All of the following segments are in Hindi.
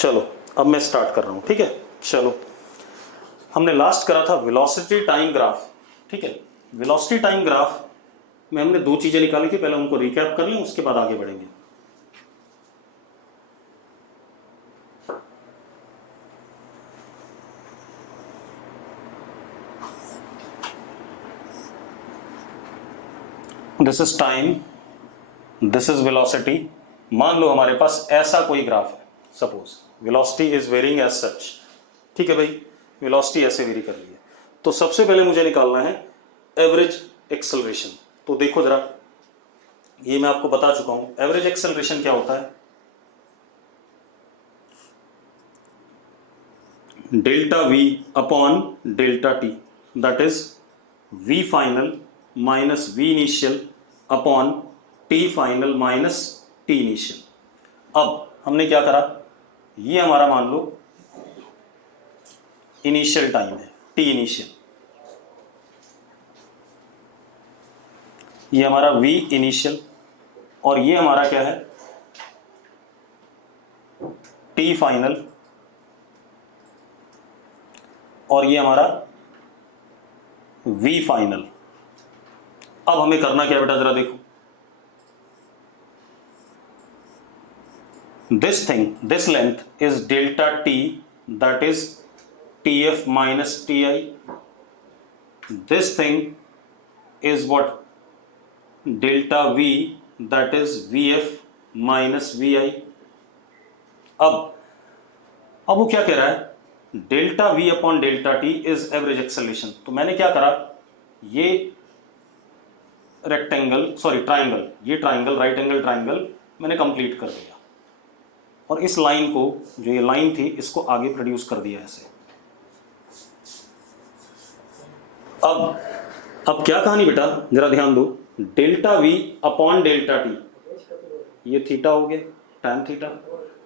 चलो अब मैं स्टार्ट कर रहा हूँ, ठीक है। चलो, हमने लास्ट करा था वेलोसिटी टाइम ग्राफ, ठीक है। वेलोसिटी टाइम ग्राफ में हमने दो चीजें निकाली थी, पहले उनको रिकैप कर लें, उसके बाद आगे बढ़ेंगे। This is time, this is velocity. मान लो हमारे पास ऐसा कोई ग्राफ है, suppose velocity is varying as such, ठीक है भाई, वेलोसिटी ऐसे वेरी कर रही है। तो सबसे पहले मुझे निकालना है एवरेज एक्सेलरेशन। तो देखो जरा, ये मैं आपको बता चुका हूं, एवरेज एक्सेलरेशन क्या होता है, delta V upon delta T, that is V final minus V initial upon T final minus T initial. अब हमने क्या करा, ये हमारा मान लो इनिशियल टाइम है, टी इनिशियल, ये हमारा वी इनिशियल, और ये हमारा क्या है, टी फाइनल, और ये हमारा वी फाइनल। अब हमें करना क्या बेटा, जरा देखो, this thing, this length is delta T, that is T F minus T I. This thing is what, delta V, that is V F minus V I. अब वो क्या कह रहा है, delta V upon delta T is average acceleration. तो मैंने क्या करा, ये रेक्टेंगल, सॉरी ट्राइंगल, ये ट्राइंगल, राइट एंगल ट्राइंगल मैंने कंप्लीट कर दिया, और इस लाइन को, जो ये लाइन थी, इसको आगे प्रोड्यूस कर दिया ऐसे। अब क्या कहानी बेटा, जरा ध्यान दो, delta V upon delta T, ये थीटा हो गया, टैन थीटा,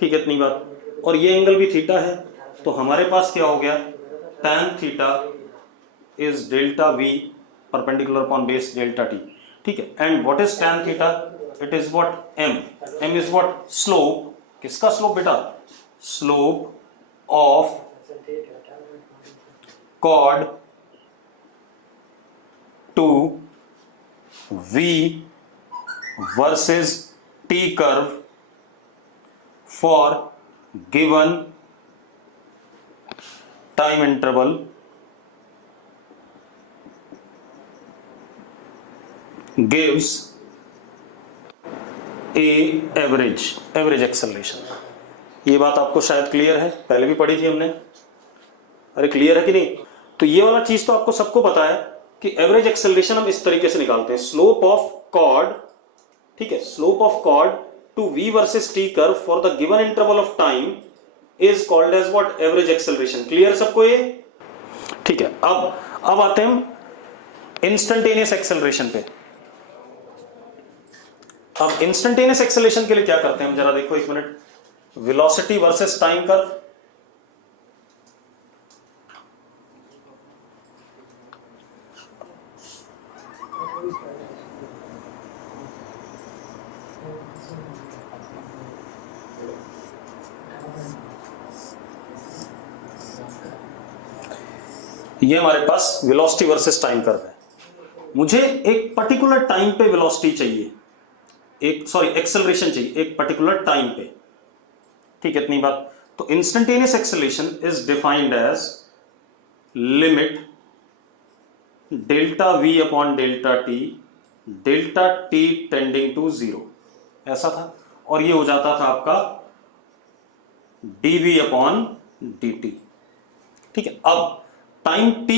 ठीक है, इतनी बात, और ये एंगल भी थीटा है। तो हमारे पास क्या हो गया, tan theta is delta V perpendicular upon base delta T, ठीक है। And what is tan theta, it is what, M. M is what, slope, किसका स्लोप बेटा, slope of chord to V versus T curve for given time interval gives a average acceleration. ये बात आपको शायद क्लियर है, पहले भी पढ़ी थी हमने, अरे क्लियर है कि नहीं। तो ये वाला चीज तो आपको सबको पता है कि एवरेज एक्सेलरेशन हम इस तरीके से निकालते हैं, स्लोप ऑफ कॉर्ड, ठीक है, slope of chord to v versus t curve for the given interval of time is called as what, average acceleration. Clear सबको ये, ठीक है। अब आते हैं हम इंस्टेंटेनियस एक्सेलरेशन पे। अब इंस्टेंटेनियस एक्सेलरेशन के लिए क्या करते हैं हम, जरा देखो एक minute, velocity versus time curve. ये हमारे पास वेलोसिटी वर्सेस टाइम कर्व है। मुझे एक पर्टिकुलर टाइम पे वेलोसिटी चाहिए, एक सॉरी एक्सेलरेशन चाहिए एक पर्टिकुलर टाइम पे, ठीक है, इतनी बात। तो instantaneous acceleration is defined as limit delta V upon delta T tending to zero, ऐसा था, और ये हो जाता था आपका dv अपॉन dt, ठीक है। अब टाइम t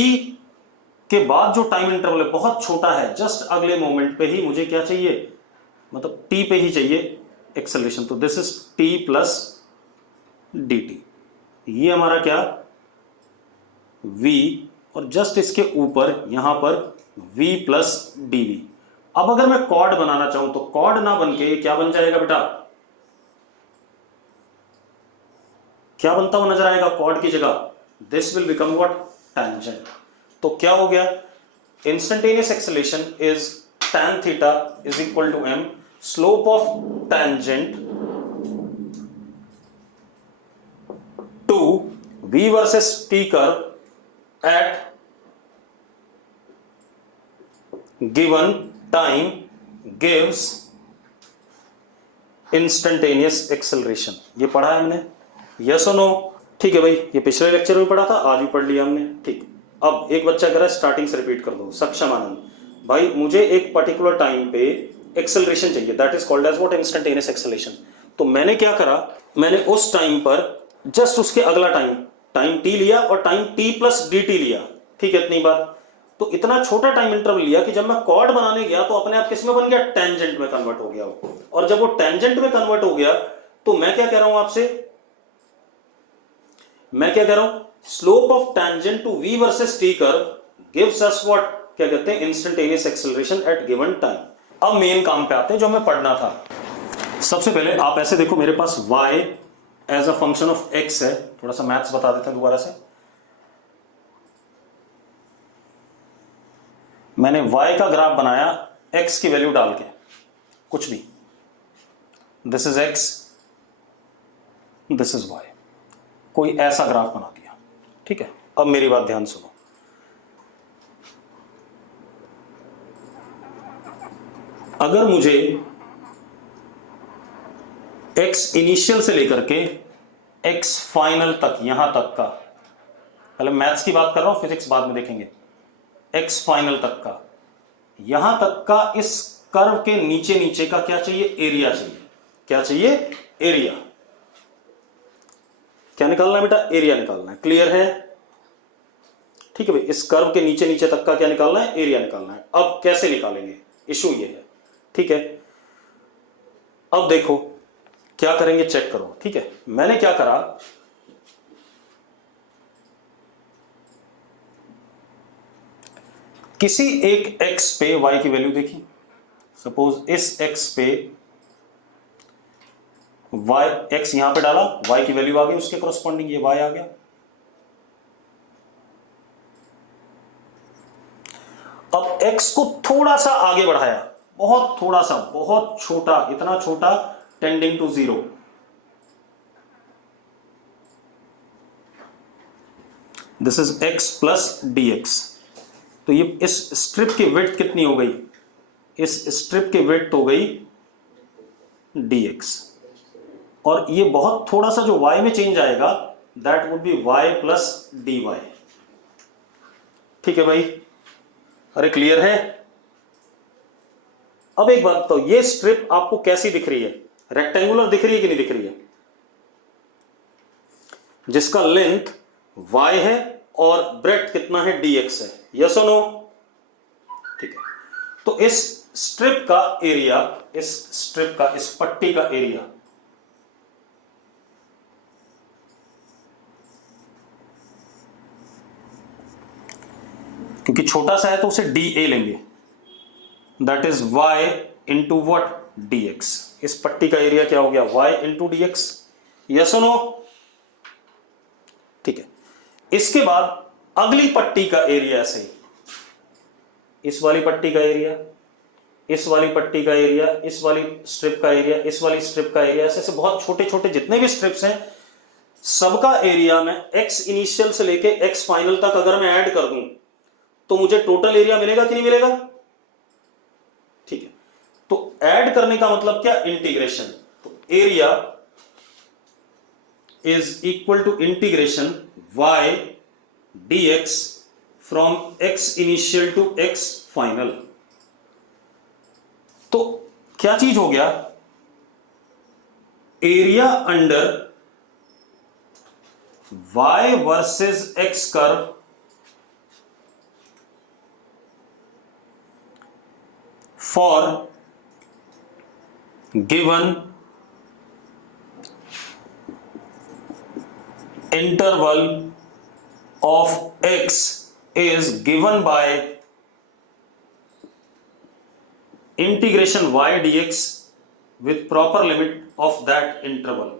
के बाद जो टाइम इंटरवल है बहुत छोटा है, जस्ट अगले मोमेंट पे ही मुझे क्या चाहिए, मतलब t पे ही चाहिए एक्सेलरेशन। तो this is t plus dt, ये हमारा क्या, v, और जस्ट इसके ऊपर यहां पर v प्लस dv। अब अगर मैं कॉर्ड बनाना चाहूं तो कॉर्ड ना बन के क्या बन जाएगा बेटा, क्या बनता हुआ नजर आएगा कॉर्ड की जगह, this will become what, tangent। तो क्या हो गया, instantaneous acceleration is tan theta is equal to m, slope of tangent v versus t curve at given time gives instantaneous acceleration. ये पढ़ा है हमने, यस और नो? ठीक है भाई, ये पिछले लेक्चर में पढ़ा था, आज भी पढ़ लिया हमने। ठीक, अब एक बच्चा कह रहा है स्टार्टिंग से रिपीट कर दो। सक्षम आनंद, भाई मुझे एक पर्टिकुलर टाइम पे एक्सेलरेशन चाहिए, that is called as what? Instantaneous acceleration. तो मैंने क्या करा, मैंने उस टाइम पर जस्ट उसके अगला टाइम t लिया और टाइम t प्लस dt लिया। ठीक है, इतनी बात। तो इतना छोटा टाइम इंटरवल लिया कि जब मैं कॉर्ड बनाने गया तो अपने आप किस में बन गया? टेंजेंट में कन्वर्ट हो गया वो। और जब वो टेंजेंट में कन्वर्ट हो गया तो मैं क्या कह रहा हूं आपसे, मैं क्या कह रहा हूं, slope of tangent to v versus t curve gives us what? क्या कहते हैं? Instantaneous acceleration at given time. अब मेन काम पे आते हैं जो हमें पढ़ना था। सबसे पहले आप ऐसे देखो, मेरे पास y as a function of x है। थोड़ा सा मैथ्स बता देते हैं दोबारा से। मैंने y का ग्राफ बनाया x की वैल्यू डाल के, कुछ भी, this is x, this is y, कोई ऐसा ग्राफ बना दिया। ठीक है, अब मेरी बात ध्यान सुनो। अगर मुझे x इनिशियल से लेकर के x फाइनल तक, यहां तक का, पहले मैथ्स की बात कर रहा हूं, फिजिक्स बाद में देखेंगे, x फाइनल तक का, यहां तक का इस कर्व के नीचे नीचे का क्या चाहिए? एरिया चाहिए। क्या चाहिए? एरिया। क्या निकालना है बेटा? एरिया निकालना है। क्लियर है? ठीक है भाई, इस कर्व के नीचे नीचे तक का क्या निकालना है? एरिया निकालना है। अब कैसे निकालेंगे, इशू ये है। ठीक है, अब देखो क्या करेंगे, चेक करो। ठीक है, मैंने क्या करा, किसी एक x पे y की वैल्यू देखी। सपोज इस x पे y, x यहां पे डाला, y की वैल्यू आ गई, उसके कॉरस्पॉन्डिंग ये y आ गया। अब x को थोड़ा सा आगे बढ़ाया, बहुत थोड़ा सा, बहुत छोटा, इतना छोटा, tending to 0। This is x plus dx। तो ये इस स्ट्रिप की विड्थ कितनी हो गई? इस स्ट्रिप की विड्थ हो गई dx। और ये बहुत थोड़ा सा जो y में चेंज आएगा, that would be y plus dy। ठीक है भाई, अरे क्लियर है? अब एक बात तो, ये स्ट्रिप आपको कैसी दिख रही है? रेक्टेंगुलर दिख रही है कि नहीं दिख रही है? जिसका लेंथ y है और ब्रेड्थ कितना है? dx है। यस और नो? ठीक है, तो इस स्ट्रिप का एरिया, इस स्ट्रिप का, इस पट्टी का एरिया, क्योंकि छोटा सा है तो उसे dA लेंगे, that is y into what? dx। इस पट्टी का एरिया क्या हो गया? y into dx। यस और नो? ठीक है, इसके बाद अगली पट्टी का एरिया से, इस वाली पट्टी का एरिया, इस वाली पट्टी का एरिया, इस वाली स्ट्रिप का एरिया, इस वाली स्ट्रिप का एरिया, ऐसे बहुत छोटे छोटे जितने भी स्ट्रिप्स हैं, सबका एरिया में x इनिशियल से लेके x फाइनल तक अगर मैं ऐड कर दूं तो मुझे टोटल एरिया मिलेगा कि नहीं मिलेगा? ठीक है, तो ऐड करने का मतलब क्या? इंटीग्रेशन। तो area is equal to integration y dx from x initial to x final. तो क्या चीज हो गया? Area under y versus x curve for given interval of x is given by integration y dx with proper limit of that interval.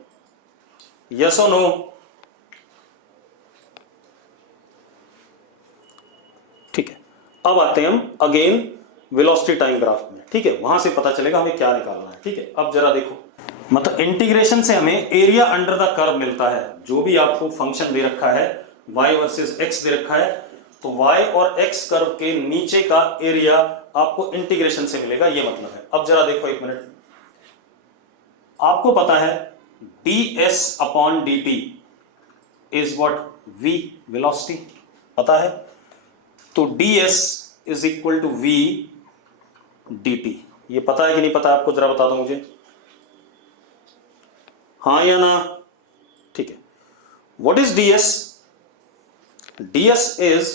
Yes or no? ठीक है, अब आते हैं हम अगेन वेलोसिटी टाइम ग्राफ में। ठीक है, वहां से पता चलेगा हमें क्या निकालना है। ठीक है, अब जरा देखो, मतलब इंटीग्रेशन से हमें एरिया अंडर द कर्व मिलता है। जो भी आपको फंक्शन दे रखा है y वर्सेस x दे रखा है, तो y और x कर्व के नीचे का एरिया आपको इंटीग्रेशन से मिलेगा, ये मतलब है। अब जरा देखो एक मिनट, आपको पता है ds upon dt is what, v velocity पता है, तो ds is equal to v dt। ये पता है कि नहीं पता आपको, जरा बता दो मुझे, हाँ या ना? ठीक है। What is ds? ds is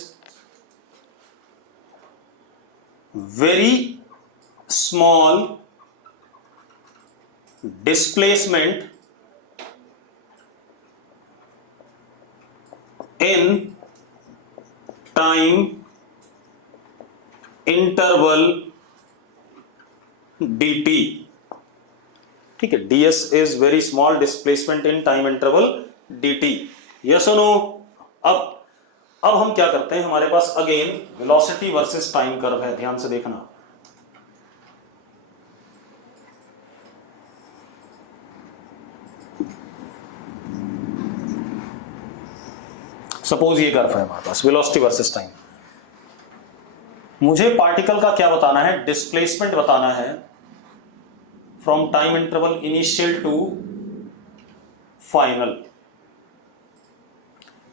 very small displacement in time interval dt। ठीक है, ds is very small displacement in time interval dt। Yes और नो? अब हम क्या करते हैं, हमारे पास again velocity versus time curve है, ध्यान से देखना। सपोज ये कर्व है हमारे पास, वेलोसिटी वर्सेस टाइम। मुझे पार्टिकल का क्या बताना है, डिस्प्लेसमेंट बताना है from time interval initial to final.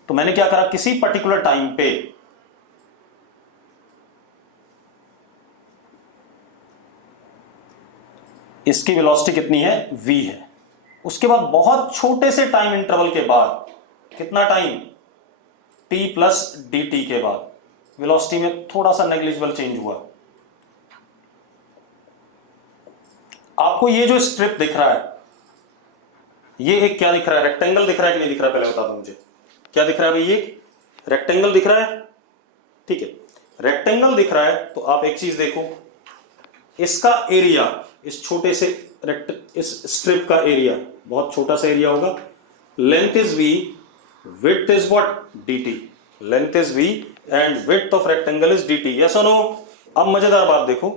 तो मैंने क्या करा, किसी पर्टिकुलर टाइम पे इसकी वेलोसिटी कितनी है, v है। उसके बाद बहुत छोटे से टाइम इंटरवल के बाद, कितना टाइम, t प्लस dt के बाद वेलोसिटी में थोड़ा सा नेग्लिजिबल चेंज हुआ। आपको ये जो स्ट्रिप दिख रहा है, ये एक क्या दिख रहा है, रेक्टेंगल दिख रहा है कि नहीं दिख रहा है, पहले बता दो मुझे, क्या दिख रहा है भाई? ये रेक्टेंगल दिख रहा है। ठीक है, रेक्टेंगल दिख रहा है तो आप एक चीज देखो, इसका एरिया, इस छोटे से इस स्ट्रिप का एरिया, बहुत छोटा सा एरिया होगा। Length is v, width is what, dt। Length is v and width of rectangle is dt। Yes और नो? अब मजेदार बात देखो,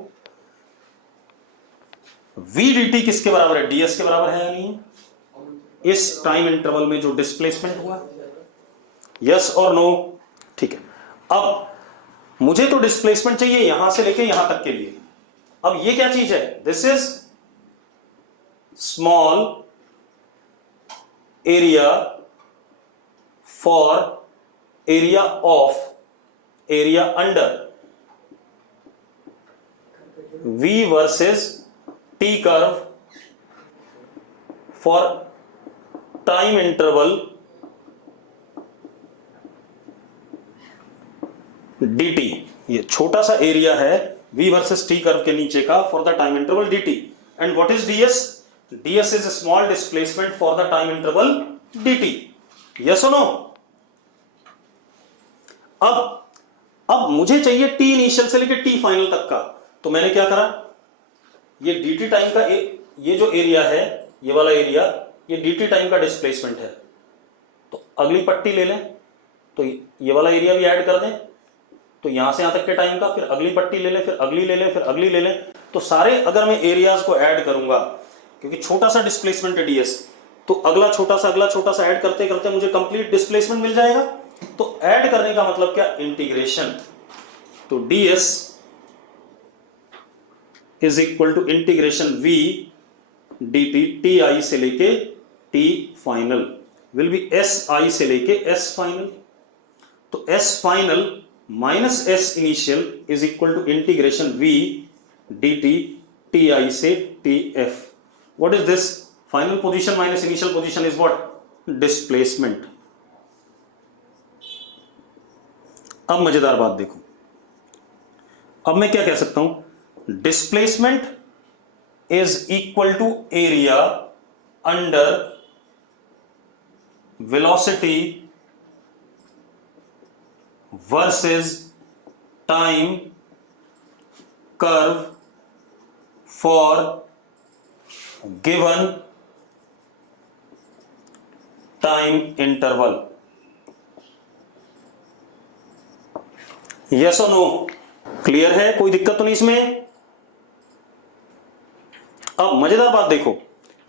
v dt किसके बराबर है, ds के बराबर है या नहीं? इस टाइम इंटरवल में जो डिस्प्लेसमेंट हुआ। यस और नो? ठीक है। अब मुझे तो डिस्प्लेसमेंट चाहिए यहां से लेके यहां तक के लिए। अब ये क्या चीज है, this is small area for area of area under v versus t curve for time interval dt। ये छोटा सा एरिया है v वर्सेस t कर्व के नीचे का for the time interval dt। And what is ds? ds is a small displacement for the time interval dt। Yes और नो? अब मुझे चाहिए t इनिशियल से लेकर t फाइनल तक का। तो मैंने क्या करा, ये dt टाइम का ये जो एरिया है, ये वाला एरिया, ये dt टाइम का डिस्प्लेसमेंट है। तो अगली पट्टी ले लें, तो ये वाला एरिया भी ऐड कर दें, तो यहां से यहां तक के टाइम का, फिर अगली पट्टी ले लें, फिर अगली ले लें, फिर अगली ले लें। तो सारे अगर मैं एरियाज को ऐड करूंगा, क्योंकि छोटा सा डिस्प्लेसमेंट है ds, तो अगला छोटा सा ऐड करते करते मुझे कंप्लीट डिस्प्लेसमेंट मिल जाएगा। तो ऐड करने का मतलब क्या, इंटीग्रेशन। तो ds is equal to integration v dt, ti से लेके t final will be si से लेके s फाइनल। तो s final minus s initial is equal to integration v dt ti से tf। What is this? Final position minus initial position is what, displacement. अब मजेदार बात देखो, अब मैं क्या कह सकता हूं, displacement is equal to area under velocity versus time curve for given time interval. Yes और नो? क्लियर है? कोई दिक्कत तो नहीं इसमें? अब मजेदार बात देखो,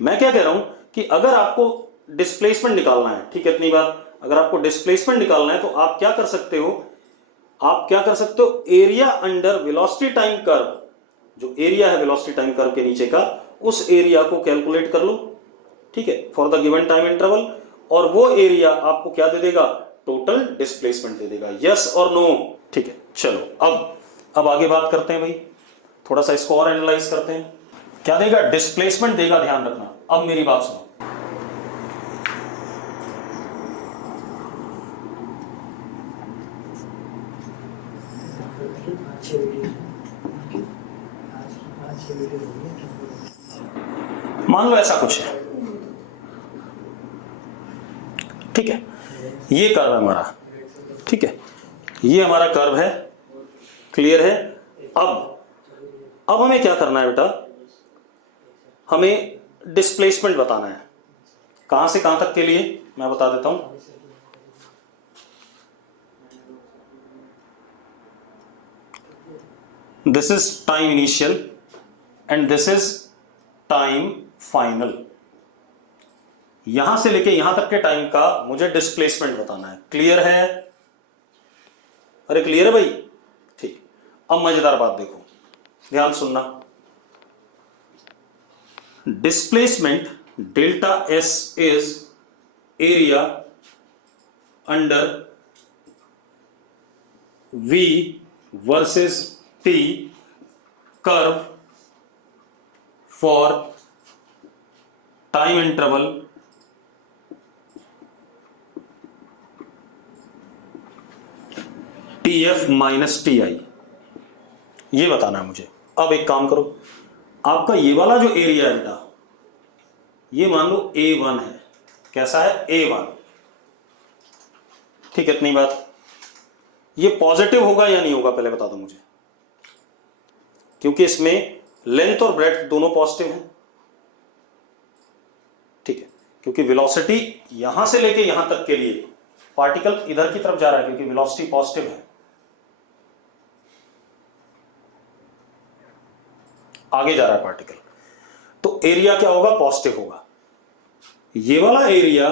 मैं क्या कह रहा हूं कि अगर आपको डिस्प्लेसमेंट निकालना है, ठीक है, इतनी बात, अगर आपको डिस्प्लेसमेंट निकालना है तो आप क्या कर सकते हो, आप क्या कर सकते हो, area under velocity time curve, जो एरिया है वेलोसिटी टाइम कर्व के नीचे का, उस एरिया को कैलकुलेट कर लो, ठीक है, for the given time interval, और वो एरिया आपको क्या दे देगा, टोटल डिस्प्लेसमेंट दे देगा। यस और नो? ठीक है, चलो अब आगे बात करते हैं भाई, थोड़ा सा इसको और एनालाइज करते हैं। क्या देगा, डिस्प्लेसमेंट देगा, ध्यान रखना। अब मेरी बात सुनो, मान लो ऐसा कुछ है, ठीक है, ये कर्व है हमारा, ठीक है, ये हमारा कर्व है, क्लियर है। अब हमें क्या करना है बेटा, हमें डिस्प्लेसमेंट बताना है, कहां से कहां तक के लिए मैं बता देता हूं। This is time initial and this is time final, यहां से लेके यहां तक के टाइम का मुझे डिस्प्लेसमेंट बताना है, क्लियर है? अरे क्लियर है भाई? ठीक, अब मजेदार बात देखो, ध्यान सुनना। Displacement delta S is area under we versus T curve for time interval T F minus T आई, ये बताना है मुझे। अब एक काम करो, आपका ये वाला जो एरिया है बेटा, ये मान लो A1 है, कैसा है, A1, ठीक है, इतनी बात। ये पॉजिटिव होगा या नहीं होगा पहले बता दो मुझे, क्योंकि इसमें लेंथ और ब्रेड्थ दोनों पॉजिटिव हैं, ठीक है, क्योंकि वेलोसिटी यहां से लेके यहां तक के लिए पार्टिकल इधर की तरफ जा रहा है, क्योंकि वेलोसिटी पॉजिटिव है, आगे जा रहा है पार्टिकल, तो एरिया क्या होगा, पॉजिटिव होगा। ये वाला एरिया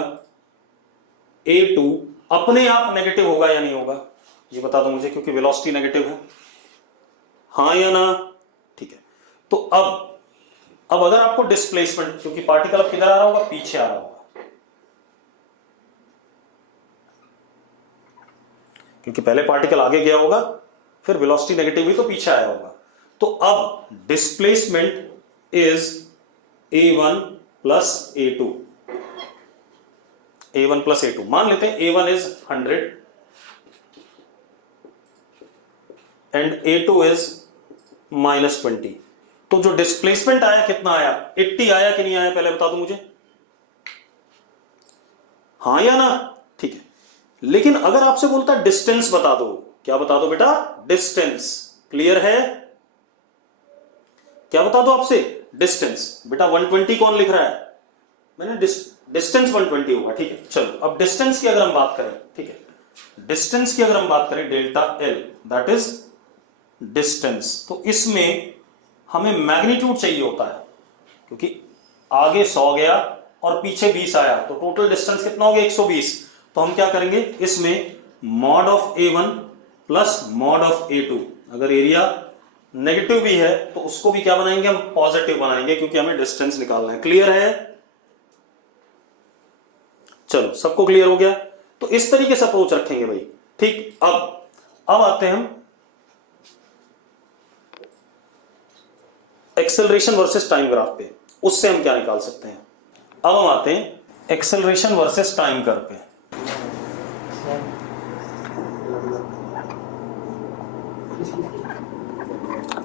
A2 अपने आप नेगेटिव होगा या नहीं होगा, ये बता दो मुझे, क्योंकि वेलोसिटी नेगेटिव है, हाँ या ना? ठीक है, तो अब अगर आपको डिस्प्लेसमेंट, क्योंकि पार्टिकल अब किधर आ रहा होगा, पीछे आ रहा होगा, क्योंकि पहले पार्टिकल आगे गया होगा, फिर वेलोसिटी नेगेटिव हुई तो पीछे आया होगा। तो अब displacement is A1 plus A2, A1 plus A2, मान लेते हैं A1 is 100 and A2 is -20, तो जो डिस्प्लेसमेंट आया कितना आया, 80 आया कि नहीं आया, पहले बता दो मुझे, हाँ या ना? ठीक है, लेकिन अगर आपसे बोलता है डिस्टेंस बता दो, क्या बता दो बेटा, डिस्टेंस, क्लियर है? क्या बता दो आपसे, डिस्टेंस। बेटा 120 कौन लिख रहा है, मैंने डिस्टेंस 120 होगा, ठीक है। चलो अब डिस्टेंस की अगर हम बात करें, ठीक है, डिस्टेंस की अगर हम बात करें, delta L, that is distance, तो इसमें हमें मैग्नीट्यूड चाहिए होता है, क्योंकि आगे 100 गया और पीछे 20 आया, तो टोटल डिस्टेंस कितना हो गया, 120। तो हम क्या करेंगे, इसमें mod of A1 plus mod of A2, अगर एरिया नेगेटिव भी है तो उसको भी क्या बनाएंगे, हम पॉजिटिव बनाएंगे, क्योंकि हमें डिस्टेंस निकालना है, क्लियर है? चलो सबको क्लियर हो गया, तो इस तरीके से अप्रोच रखेंगे भाई, ठीक। अब आते हैं हम एक्सेलरेशन वर्सेस टाइम ग्राफ पे, उससे हम क्या निकाल सकते हैं। अब हम आते हैं एक्सेलरेशन वर्सेस टाइम कर्व पे।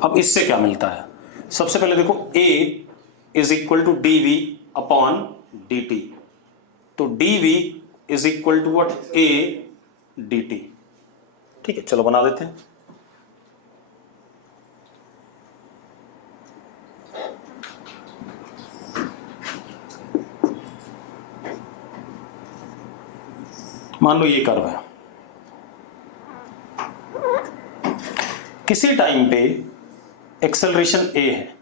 अब इससे क्या मिलता है, सबसे पहले देखो A is equal to dv upon dt, तो dv is equal to what, A dt, ठीक है, चलो बना देते हैं। मान लो ये कर्व है, किसी टाइम पे एक्सेलरेशन a है,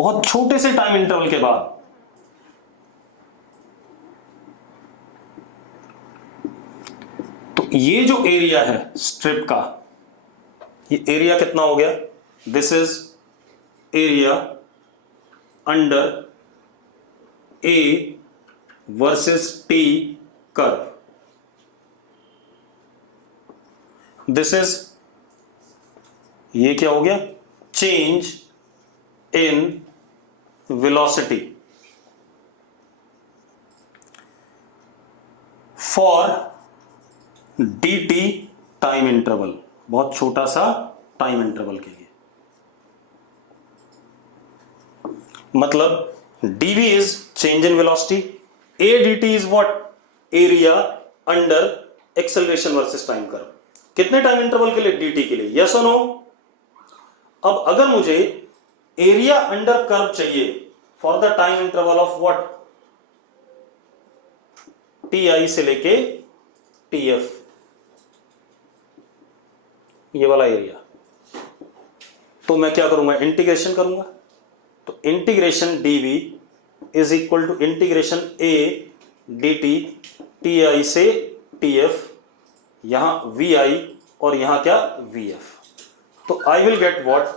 बहुत छोटे से टाइम इंटरवल के बाद तो ये जो एरिया है स्ट्रिप का, ये एरिया कितना हो गया? This is area under A versus T curve. This is, ये क्या हो गया? Change in velocity for dt time interval, बहुत छोटा सा टाइम इंटरवल के लिए. मतलब dv is change in velocity, a dt is what? Area under acceleration versus time curve. कितने टाइम इंटरवल के लिए? dt के लिए. यस और नो? अब अगर मुझे एरिया अंडर कर्व चाहिए for the time interval of what? ti से लेके tf, ये वाला एरिया, तो मैं क्या करूंगा? इंटीग्रेशन करूंगा. तो integration dv is equal to integration a dt ti से tf, यहां vi और यहां क्या? vf. तो आई विल गेट व्हाट?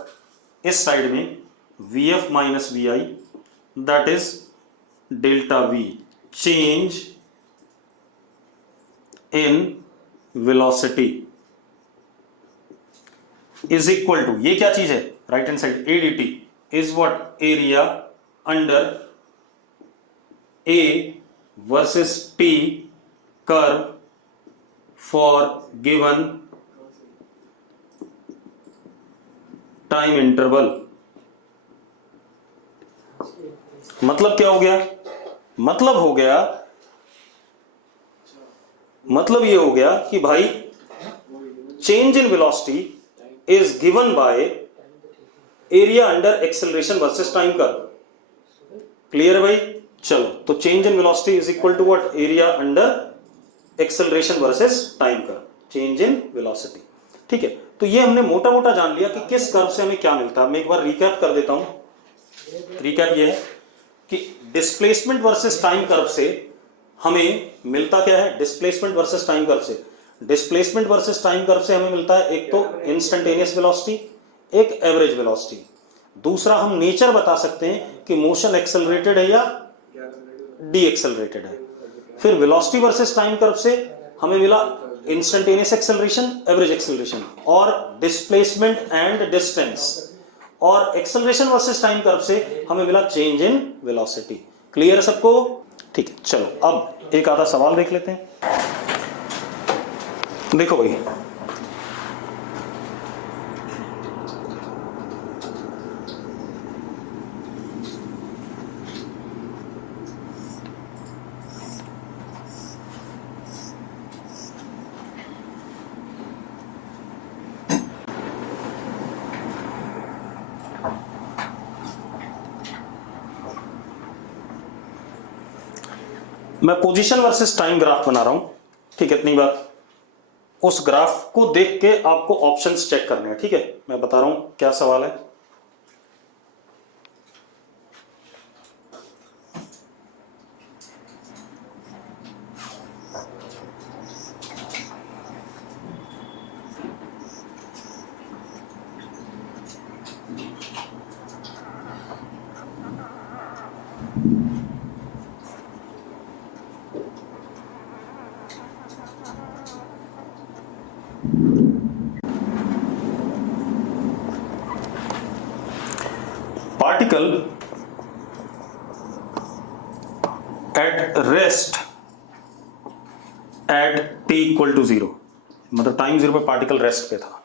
इस साइड में vf minus vi, that is delta v, change in velocity is equal to, ये क्या चीज है? Right hand side a dt is what? Area under a versus t curve for given time interval. मतलब क्या हो गया? मतलब हो गया, मतलब ये हो गया कि भाई change in velocity is given by area under acceleration versus time curve. Clear है भाई? चलो, तो change in velocity is equal to what? Area under acceleration versus time curve, change in velocity. ठीक है, तो ये हमने मोटा मोटा जान लिया कि किस कर्व से हमें क्या मिलता है. मैं एक बार रिकैप कर देता हूं. रिकैप ये है कि डिस्प्लेसमेंट वर्सेस टाइम कर्व से हमें मिलता क्या है? डिस्प्लेसमेंट वर्सेस टाइम कर्व से, डिस्प्लेसमेंट वर्सेस टाइम कर्व से हमें मिलता है एक तो इंस्टेंटेनियस वेलोसिटी, एक एवरेज वेलोसिटी. दूसरा, हम नेचर बता सकते हैं कि मोशन एक्सेलरेटेड है या डी एक्सेलरेटेड है. फिर वेलोसिटी वर्सेस टाइम कर्व से हमें मिला इंस्टेंटेनियस एक्सेलरेशन, एवरेज एक्सेलरेशन, और डिस्प्लेसमेंट एंड डिस्टेंस. और एक्सेलरेशन वर्सेस टाइम कर्व से हमें मिला चेंज इन वेलोसिटी. क्लियर है सबको? ठीक है, चलो अब एक आधा सवाल देख लेते हैं. देखो भाई, मैं पोजीशन वर्सेस टाइम ग्राफ बना रहा हूं. ठीक है, इतनी बात. उस ग्राफ को देख के आपको ऑप्शंस चेक करने हैं. ठीक है, मैं बता रहा हूं क्या सवाल है. Particle at rest at T equal to 0, मतलब टाइम 0 पे पार्टिकल रेस्ट पे था.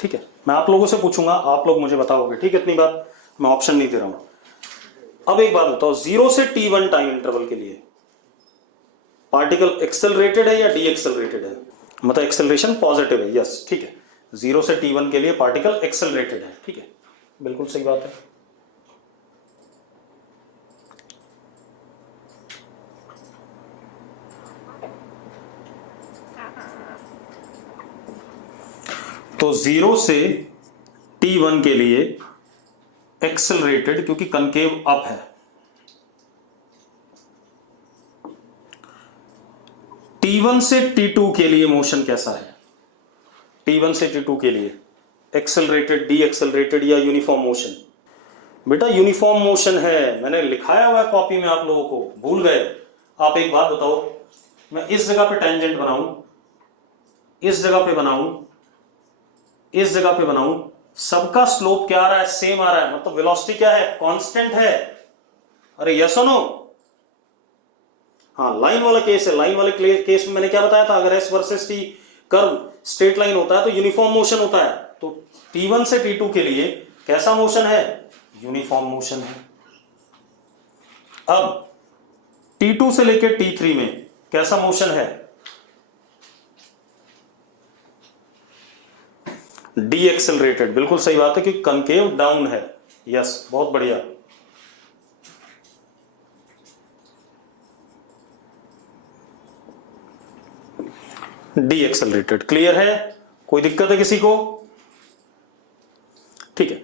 ठीक है, मैं आप लोगों से पूछूंगा, आप लोग मुझे बताओगे. ठीक है, इतनी बात. मैं ऑप्शन नहीं दे रहा हूं. अब एक बात बताओ, 0 से t1 टाइम इंटरवल के लिए पार्टिकल एक्सेलरेटेड है या डी एक्सेलरेटेड है? मतलब एक्सेलरेशन पॉजिटिव है. यस, ठीक है. 0 से t1 के लिए पार्टिकल एक्सेलरेटेड है. ठीक है, बिल्कुल सही बात है. तो 0 से t1 के लिए एक्सेलरेटेड क्योंकि कनकेव अप है। T1 से T2 के लिए मोशन कैसा है? T1 से T2 के लिए एक्सेलरेटेड, डी एक्सेलरेटेड या यूनिफॉर्म मोशन? बेटा यूनिफॉर्म मोशन है, मैंने लिखाया हुआ है कॉपी में, आप लोगों को भूल गए? आप एक बात बताओ, मैं इस जगह पे टेंजेंट बनाऊं, इस जगह पे बनाऊं, इस जगह पे बनाऊं, सबका स्लोप क्या आ रहा है? सेम आ रहा है, मतलब वेलोसिटी क्या है? कांस्टेंट है। अरे यस और नो? हाँ, लाइन वाला केस है। लाइन वाले केस में मैंने क्या बताया था? अगर S versus T curve straight line होता है तो यूनिफॉर्म मोशन होता है। तो T1 से T2 के लिए कैसा मोशन है? यूनिफॉर्म मोशन है। अब T2 से लेकर T3 में कैसा मोशन है? D accelerated. बिल्कुल सही बात है कि कनकेव डाउन है। यस, बहुत बढ़िया। D accelerated. क्लियर है? कोई दिक्कत है किसी को? ठीक है,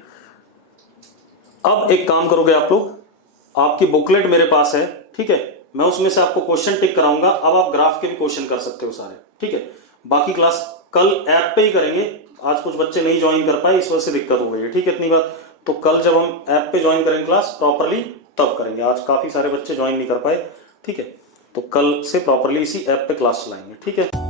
अब एक काम करोगे आप लोग, आपकी बुकलेट मेरे पास है, ठीक है, मैं उसमें से आपको क्वेश्चन टिक कराऊंगा। अब आप ग्राफ के भी क्वेश्चन कर सकते हो सारे, ठीक है। बाकी क्लास कल ऐप पे ही करेंगे। आज कुछ बच्चे नहीं ज्वाइन कर पाए, इस वजह से दिक्कत हो गई है, ठीक है, इतनी बात। तो कल जब हम ऐप पे ज्वाइन करेंगे क्लास प्रॉपरली तब करेंगे। आज काफी सारे बच्चे ज्वाइन नहीं कर पाए, ठीक है, तो कल से प्रॉपरली इसी ऐप पे क्लास चलाएंगे, ठीक है।